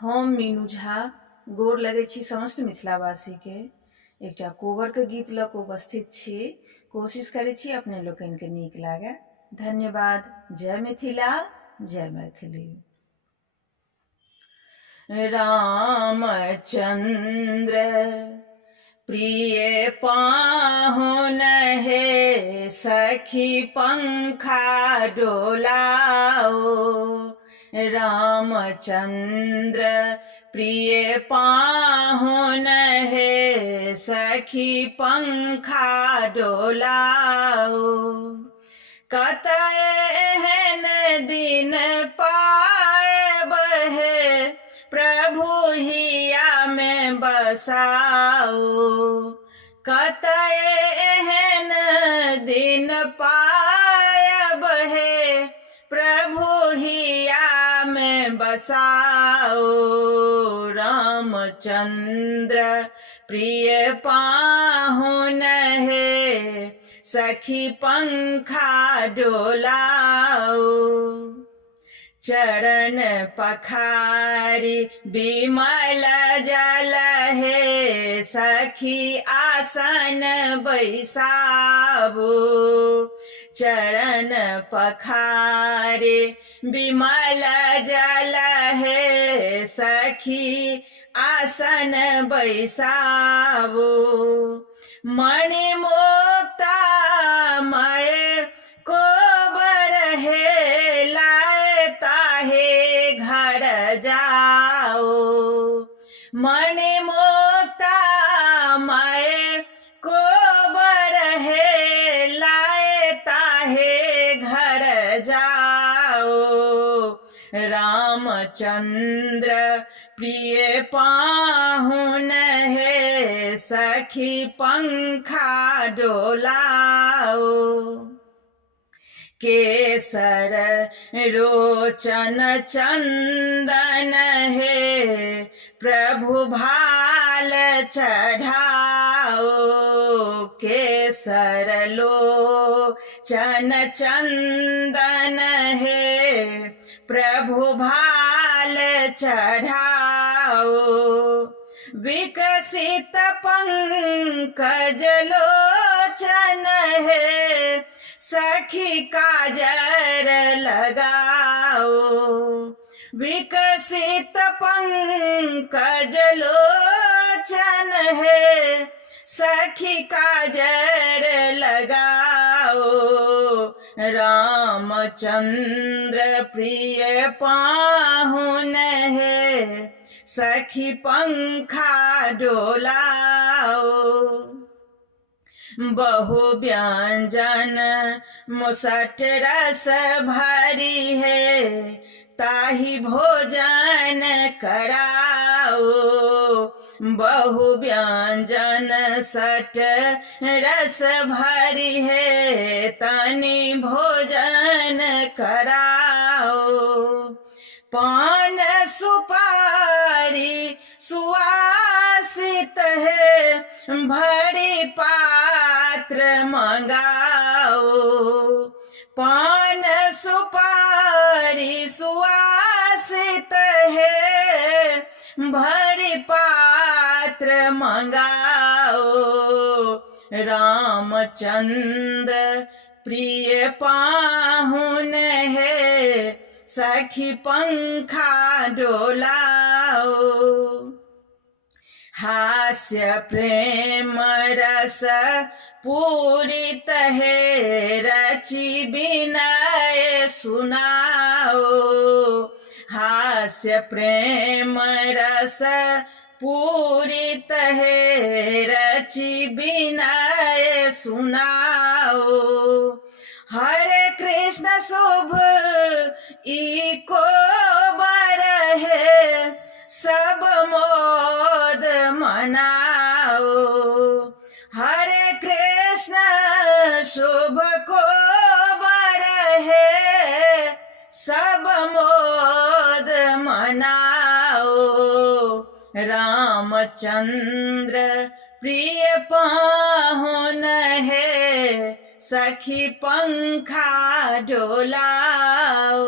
हम मीनू झा गोर लगै छी समस्त मिथिलावासी के एकटा कोबर के गीत लऽ कऽ उपस्थित छी। कोशिश करै छी अपने लोकनि के नीक लागे। धन्यवाद। जय मिथिला, जय मैथिली। रामचंद्र प्रिय पाहुन हे सखी पंखा डोलाओ। रामचंद्र प्रिय पाहुन हे सखी पंखा डोलाओ। कतय एहन दिन पाएब हे प्रभु हिया में बसाओ। कतय एहन दिन पाएब हे प्रभु हिया में बसाओ। रामचंद्र प्रिय पाहुन हे सखी पंखा डोलाओ। चरण पखारी बिमल जल हे सखी आसन बैसाबो। चरण पखारे बिमल जल हे सखी आसन बैसाबो। मणि मुक्ता मय कोबर हे लाए ताहे घर जाओ। मणि मुक्ता मय कोबर हे लाए ताहे घर जाओ। रामचंद्र प्रिय पाहुन हे सखी पंखा डोलाओ। केसर रोचन चंदन हे प्रभु भाल चढ़ाओ। केसर लोचन चंदन हे प्रभु भाल चढ़ाओ। विकसित पंकज लोचन हे सखी काजर लगाओ। विकसित पंकज लोचन हे सखी काजर लगाओ। रामचंद्र प्रिय पाहुन हे सखी पंखा डोलाओ। बहु व्यंजन मुसट रस भरी है ताहि भोजन कराओ। बहु व्यंजन सट रस भरी है तनि भोजन कराओ। पान सुपारी सुवासित है भरी पात्र मंगाओ। पान सुपारी सुवासित है भरी पात्र मंगाओ। रामचंद्र प्रिय पाहुन है सखी पंखा डोलाओ। हास्य प्रेम रस पूरित है रचि विनय सुनाओ। हास्य प्रेम रस पूरित है रचि विनय सुनाओ। हरे कृष्ण शुभ इको बर है सब मोद मनाओ। हरे कृष्ण शुभ को बर है सब मोद मनाओ। रामचंद्र प्रिय पाहुन है सखी पंखा डोलाओ।